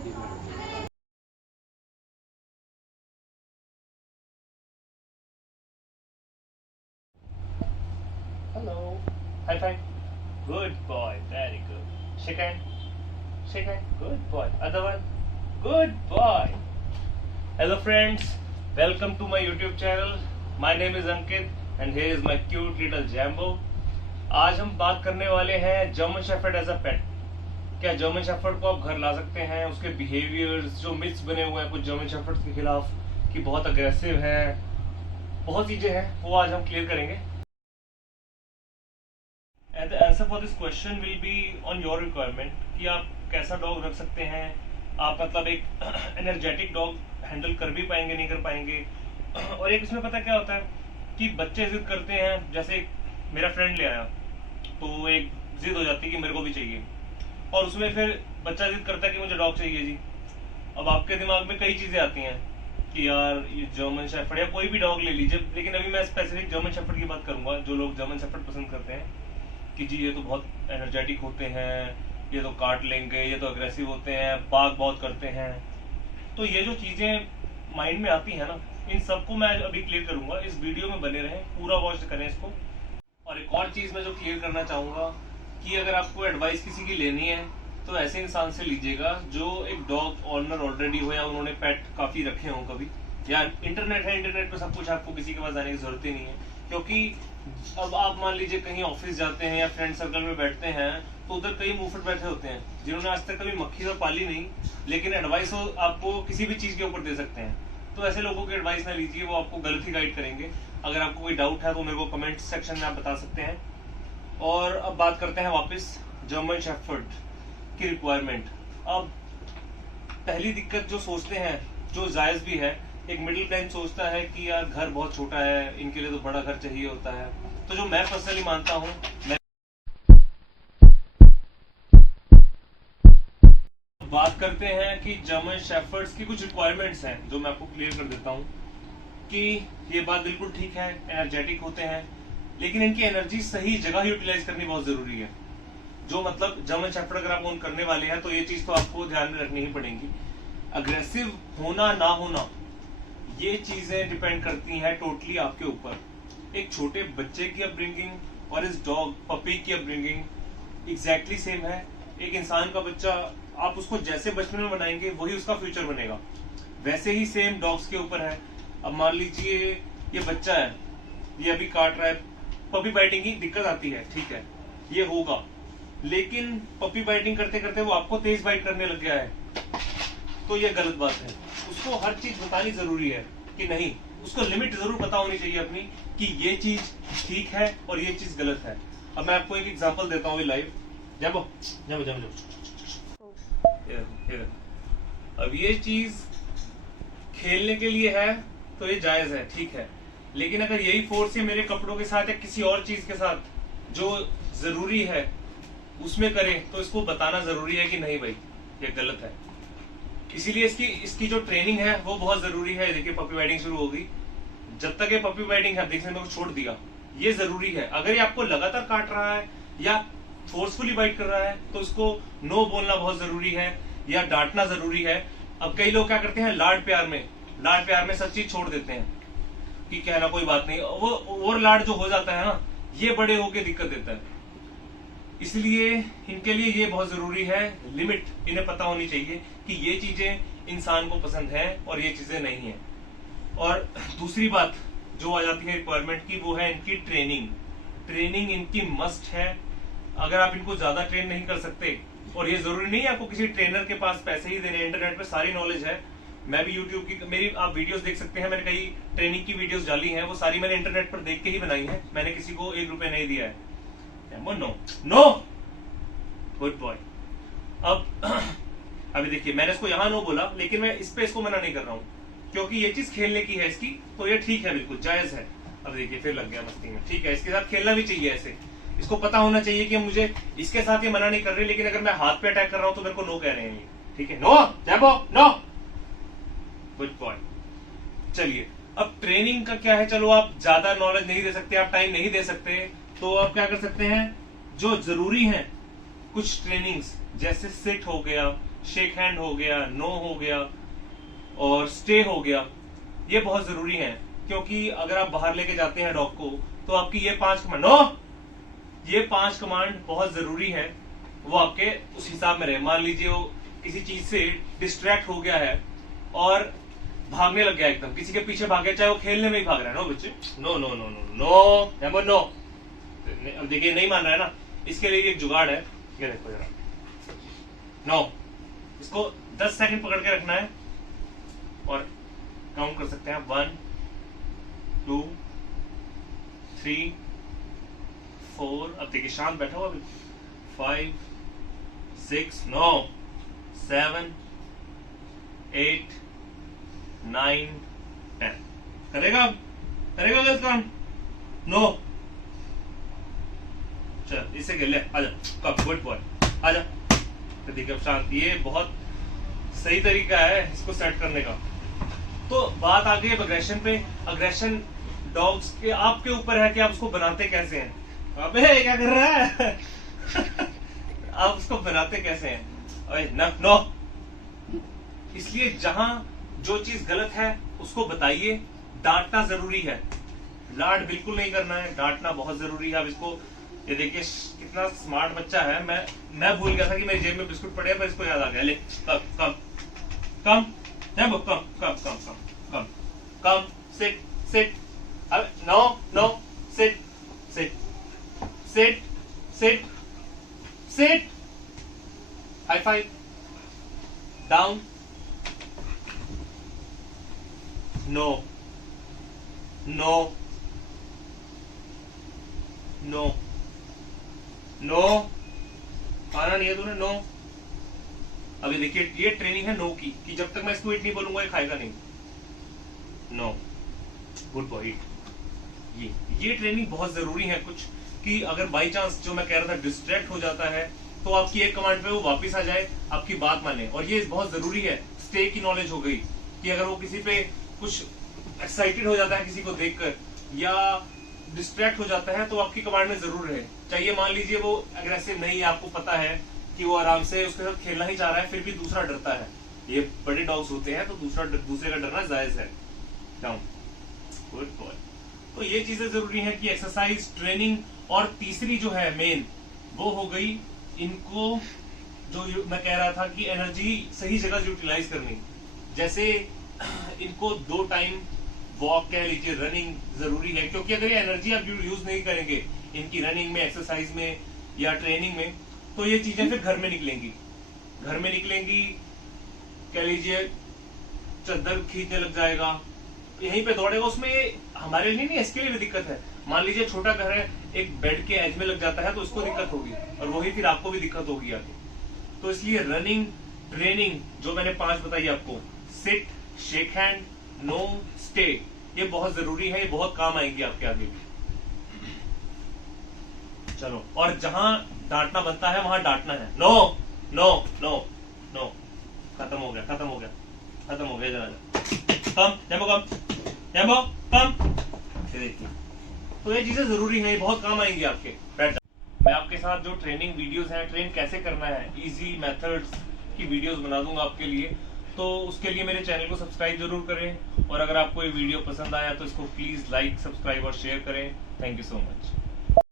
Hello. High five. Good boy. Very good. Shake hand. Shake hand. Good boy. Other one. Good boy. Hello friends. Welcome to my YouTube channel. My name is Ankit and here is my cute little Jambo. आज हम बात करने वाले हैं German shepherd as a पेट। क्या German shepherd को आप घर ला सकते हैं? उसके बिहेवियर्स, जो मिथ्स बने हुए हैं कुछ जर्मन शेफर्ड्स के खिलाफ कि बहुत अग्रेसिव है, बहुत चीजें हैं, वो आज हम क्लियर करेंगे। And the answer for this question will be on your requirement कि आप कैसा डॉग रख सकते हैं। आप मतलब एक एनर्जेटिक डॉग हैंडल कर भी पाएंगे, नहीं कर पाएंगे। और एक इसमें पता क्या होता है कि बच्चे जिद करते हैं, जैसे एक मेरा फ्रेंड ले आया तो एक जिद हो जाती है कि मेरे को भी चाहिए, और उसमें फिर बच्चा जिद करता है कि मुझे डॉग चाहिए जी। अब आपके दिमाग में कई चीजें आती हैं कि यार ये जर्मन शेफर्ड या कोई भी डॉग ले लीजिए, लेकिन अभी मैं स्पेसिफिक जर्मन शेफर्ड की बात करूंगा। जो लोग जर्मन शेफर्ड पसंद करते हैं कि जी ये तो बहुत एनर्जेटिक होते हैं, ये तो काट लेंगे, ये तो अग्रेसिव होते हैं, बाग बहुत करते हैं, तो ये जो चीजें माइंड में आती हैं ना, इन सबको मैं अभी क्लियर करूंगा। इस वीडियो में बने रहें, पूरा वॉच करें इसको। और एक और चीज मैं जो क्लियर करना चाहूंगा कि अगर आपको एडवाइस किसी की लेनी है तो ऐसे इंसान से लीजिएगा जो एक डॉग ऑनर ऑलरेडी हो, या उन्होंने पेट काफी रखे हों कभी, या इंटरनेट है, इंटरनेट पे सब कुछ, आपको किसी के पास जाने की जरूरत ही नहीं है। क्योंकि अब आप मान लीजिए कहीं ऑफिस जाते हैं या फ्रेंड सर्कल में बैठते हैं तो उधर कई मुफ्त बैठे होते हैं जिन्होंने आज तक कभी मक्खी तो पाली नहीं, लेकिन एडवाइस आपको किसी भी चीज के ऊपर दे सकते हैं। तो ऐसे लोगों की एडवाइस ना लीजिए, वो आपको गलत ही गाइड करेंगे। अगर आपको कोई डाउट है तो मेरे को कमेंट सेक्शन में आप बता सकते हैं। और अब बात करते हैं वापस जर्मन शेफर्ड की रिक्वायरमेंट। अब पहली दिक्कत जो सोचते हैं, जो जायज भी है, एक मिडिल क्लास सोचता है कि यार घर बहुत छोटा है, इनके लिए तो बड़ा घर चाहिए होता है। तो जो मैं पर्सनली मानता हूँ, मैं बात करते हैं कि जर्मन शेफर्ड्स की कुछ रिक्वायरमेंट्स हैं जो मैं आपको क्लियर कर देता हूँ कि ये बात बिल्कुल ठीक है, एनर्जेटिक होते हैं, लेकिन इनकी एनर्जी सही जगह यूटिलाइज करनी बहुत जरूरी है। जो मतलब जर्मन शेफर्ड अगर आप ओन करने वाले हैं तो ये चीज तो आपको ध्यान में रखनी ही पड़ेगी। अग्रेसिव होना ना होना ये चीजें डिपेंड करती हैं टोटली आपके ऊपर। एक छोटे बच्चे की अपब्रिंगिंग और इस डॉग पपी की अपब्रिंगिंग एग्जैक्टली सेम है। एक इंसान का बच्चा आप उसको जैसे बचपन में बनाएंगे वही उसका फ्यूचर बनेगा, वैसे ही सेम डॉग्स के ऊपर है। अब मान लीजिए ये बच्चा है, ये अभी काट रहा है, पपी बाइटिंग की दिक्कत आती है, ठीक है, ये होगा, लेकिन पपी बाइटिंग करते करते वो आपको तेज बाइट करने लग गया है, तो ये गलत बात है। उसको हर चीज बतानी जरूरी है कि नहीं, उसको लिमिट जरूर पता होनी चाहिए अपनी कि ये चीज ठीक है और ये चीज गलत है। अब मैं आपको एक एग्जांपल देता हूँ लाइव। जाबो जाबो जाबो अब ये चीज खेलने के लिए है तो ये जायज है, ठीक है, लेकिन अगर यही फोर्स है मेरे कपड़ों के साथ या किसी और चीज के साथ जो जरूरी है उसमें करे, तो इसको बताना जरूरी है कि नहीं भाई ये गलत है। इसीलिए इसकी जो ट्रेनिंग है वो बहुत जरूरी है। देखिए पपी बाइटिंग शुरू होगी, जब तक ये पपी बाइटिंग है देखने में छोड़ दिया, ये जरूरी है। अगर ये आपको लगातार काट रहा है या फोर्सफुली बाइट कर रहा है तो उसको नो बोलना बहुत जरूरी है या डांटना जरूरी है। अब कई लोग क्या करते हैं, लाड प्यार में सब चीज छोड़ देते हैं कि कहना कोई बात नहीं, वो ओवर लाड जो हो जाता है ना, ये बड़े होके दिक्कत देता है। इसलिए इनके लिए ये बहुत जरूरी है, लिमिट इन्हें पता होनी चाहिए कि ये चीजें इंसान को पसंद है और ये चीजें नहीं है। और दूसरी बात जो आ जाती है रिक्वायरमेंट की, वो है इनकी ट्रेनिंग इनकी मस्ट है। अगर आप इनको ज्यादा ट्रेन नहीं कर सकते, और ये जरूरी नहीं है आपको किसी ट्रेनर के पास पैसे ही देने, इंटरनेट पे सारी नॉलेज है। मैं भी यूट्यूब की मेरी आप वीडियोस देख सकते हैं, मैंने कई ट्रेनिंग की वीडियोस डाली हैं, वो सारी मैंने इंटरनेट पर देख के ही बनाई है, मैंने किसी को 1 रुपया नहीं दिया है। No good boy. अब अभी देखिए मैंने इसको यहाँ नो बोला, लेकिन मैं इस पे इसको मना नहीं कर रहा हूँ क्योंकि ये चीज खेलने की है इसकी, तो ये ठीक है, बिल्कुल जायज है। अब देखिए फिर लग गया मस्ती में, ठीक है, इसके साथ खेलना भी चाहिए। ऐसे इसको पता होना चाहिए कि मुझे इसके साथ ये मना नहीं कर रहे, लेकिन अगर मैं हाथ पे अटैक कर रहा हूँ तो मेरे को नो कह रहे हैं, ठीक है, नो जैबो नो, गुड बॉय। चलिए अब ट्रेनिंग का क्या है, चलो आप ज्यादा नॉलेज नहीं दे सकते, आप टाइम नहीं दे सकते, तो आप क्या कर सकते हैं, जो जरूरी है कुछ ट्रेनिंग्स, जैसे सिट हो गया, शेक हैंड हो गया, नो हो गया और स्टे हो गया, ये बहुत जरूरी है। क्योंकि अगर आप बाहर लेके जाते हैं डॉग को तो आपकी ये 5 कमांड, नो, ये 5 कमांड बहुत जरूरी है, वो आपके उस हिसाब में रहे। मान लीजिए वो किसी चीज से डिस्ट्रैक्ट हो गया है और भागने लग गया, एकदम किसी के पीछे भाग गया, चाहे वो खेलने में ही भाग रहा है, नो बच्चे, no no no no no no. अब देखिए नहीं मान रहा है ना, इसके लिए एक जुगाड़ है, ये देखो जरा, नो, इसको 10 सेकंड पकड़ के रखना है और काउंट कर सकते हैं 1 2 3 4, अब देखिए शांत बैठा हुआ, 5 6 नो 7 8 9 10। करेगा करेगा गलत काम, नो, चल इसे खेल ले, आजा, कब, गुड बॉय, आजा। तो देखिए अब शांत, ये बहुत सही तरीका है इसको सेट करने का। तो बात आ गई है अग्रेशन पे। अग्रेशन डॉग्स के आपके ऊपर है कि आप उसको बनाते कैसे हैं। अबे क्या कर रहा है आप उसको बनाते कैसे हैं। अबे नो, इसलिए जहां जो चीज गलत है उसको बताइए, डांटना जरूरी है, लाड बिल्कुल नहीं करना है, डांटना बहुत जरूरी है। अब इसको ये देखिए कितना स्मार्ट बच्चा है, मैं भूल गया था कि मेरी जेब में बिस्कुट पड़े हैं, पर इसको याद आ गया, ले come come come come come come come come come, sit sit, अब no no, sit sit sit sit sit, high five, down, no no no no, खाना नहीं है तूने, नो। अभी देखिए ये ट्रेनिंग है नो की, कि जब तक मैं इसको इट नहीं बोलूंगा ये खाएगा नहीं, नो, गुड बॉय। ये ट्रेनिंग बहुत जरूरी है कुछ, कि अगर बाई चांस जो मैं कह रहा था डिस्ट्रैक्ट हो जाता है तो आपकी एक कमांड पे वो वापस आ जाए, आपकी बात माने। और ये बहुत जरूरी है, स्टे की नॉलेज हो गई, कि अगर वो किसी पे कुछ एक्साइटेड हो जाता है किसी को देखकर, या डिस्ट्रैक्ट हो जाता है, तो आपकी कमांड में जरूर रहे। चाहिए मान लीजिए वो एग्रेसिव नहीं है, आपको पता है कि वो आराम से उसके साथ खेलना ही चाह रहा है, फिर भी दूसरा डरता है, ये बड़े डॉग्स होते हैं तो दूसरे का डरना जायज है। Down, good boy. तो ये चीजें जरूरी है कि एक्सरसाइज, ट्रेनिंग, और तीसरी जो है मेन वो हो गई इनको, जो मैं कह रहा था कि एनर्जी सही जगह यूटिलाइज करनी। जैसे इनको 2 टाइम वॉक कह लीजिए, रनिंग जरूरी है, क्योंकि अगर ये एनर्जी आप यूज नहीं करेंगे इनकी रनिंग में, एक्सरसाइज में या ट्रेनिंग में, तो ये चीजें फिर घर में निकलेंगी, कह लीजिए चद्दर खींचने लग जाएगा, यहीं पे दौड़ेगा, उसमें हमारे लिए नहीं, इसके लिए भी दिक्कत है। मान लीजिए छोटा घर है, एक बेड के एज में लग जाता है तो उसको दिक्कत होगी, और वही फिर आपको भी दिक्कत होगी आगे। तो इसलिए रनिंग, ट्रेनिंग जो मैंने 5 बताई आपको, sit, shake hand, no, stay, ये बहुत जरूरी है, ये बहुत काम आएंगी आपके आगे भी। चलो, और जहां डांटना बनता है वहां डांटना है, नो नो नो नो, खत्म हो गया जरा, कम जम्बो, कम। देखिए, तो ये चीजें जरूरी है, ये बहुत काम आएंगी आपके। बैठ जाओ, मैं आपके साथ जो ट्रेनिंग वीडियोस हैं, ट्रेन कैसे करना है, इजी मेथड्स की वीडियोस बना दूंगा आपके लिए। तो उसके लिए मेरे चैनल को सब्सक्राइब जरूर करें, और अगर आपको ये वीडियो पसंद आया तो इसको प्लीज लाइक, सब्सक्राइब और शेयर करें। Thank you so much.